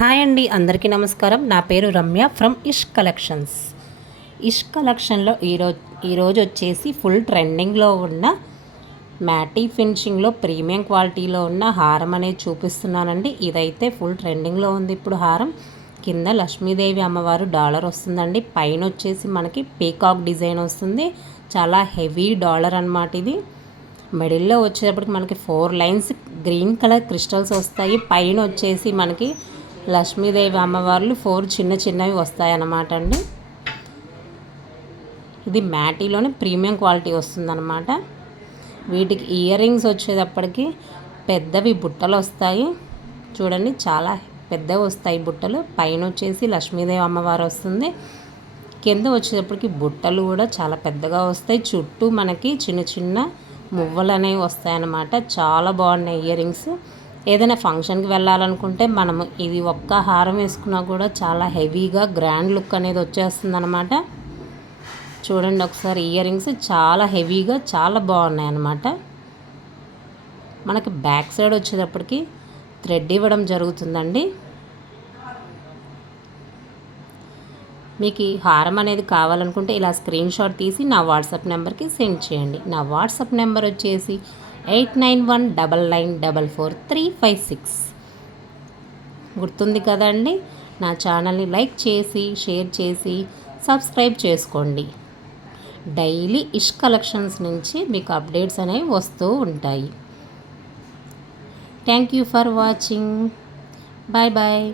Hi అండి, అందరికీ నమస్కారం. నా పేరు రమ్య ఫ్రమ్ ఇష్ కలెక్షన్స్. ఇష్ కలెక్షన్లో ఈరోజు వచ్చేసి ఫుల్ ట్రెండింగ్లో ఉన్న మ్యాటీ ఫినిషింగ్లో ప్రీమియం క్వాలిటీలో ఉన్న హారం అనేది చూపిస్తున్నానండి. ఇదైతే ఫుల్ ట్రెండింగ్లో ఉంది ఇప్పుడు హారం. కింద లక్ష్మీదేవి అమ్మవారు డాలర్ వస్తుందండి. పైన వచ్చేసి మనకి పీకాక్ డిజైన్ వస్తుంది. చాలా హెవీ డాలర్ అన్నమాట ఇది. మిడిల్లో వచ్చేటప్పటికి మనకి 4 లైన్స్ గ్రీన్ కలర్ క్రిస్టల్స్ వస్తాయి. పైన వచ్చేసి మనకి లక్ష్మీదేవి అమ్మవార్లు 4 చిన్న చిన్నవి వస్తాయన్నమాట అండి. ఇది మ్యాటీలోనే ప్రీమియం క్వాలిటీ వస్తుందన్నమాట. వీటికి ఇయర్ రింగ్స్ వచ్చేటప్పటికి పెద్దవి బుట్టలు వస్తాయి. చూడండి, చాలా పెద్దవి వస్తాయి బుట్టలు. పైన వచ్చేసి లక్ష్మీదేవి అమ్మవారు వస్తుంది. కింద వచ్చేటప్పటికి బుట్టలు కూడా చాలా పెద్దగా వస్తాయి. చుట్టూ మనకి చిన్న చిన్న మువ్వలు అనేవి వస్తాయన్నమాట. చాలా బాగున్నాయి ఇయర్ రింగ్స్. ఏదైనా ఫంక్షన్కి వెళ్ళాలనుకుంటే మనము ఇది ఒక్క హారం వేసుకున్నా కూడా చాలా హెవీగా గ్రాండ్ లుక్ అనేది వచ్చేస్తుంది అనమాట. చూడండి ఒకసారి, ఇయర్ రింగ్స్ చాలా హెవీగా చాలా బాగున్నాయి అన్నమాట. మనకి బ్యాక్ సైడ్ వచ్చేటప్పటికి థ్రెడ్ ఇవ్వడం జరుగుతుందండి. మీకు ఈ హారం అనేది కావాలనుకుంటే ఇలా స్క్రీన్ షాట్ తీసి నా వాట్సాప్ నెంబర్కి సెండ్ చేయండి. నా వాట్సాప్ నెంబర్ వచ్చేసి 8919944356. గుర్తుంది కదండి. నా ఛానల్ని లైక్ చేసి షేర్ చేసి సబ్స్క్రైబ్ చేసుకోండి. డైలీ ఇష్ కలెక్షన్స్ నుంచి మీకు అప్డేట్స్ అనేవి వస్తూ ఉంటాయి. Thank you for watching. Bye bye.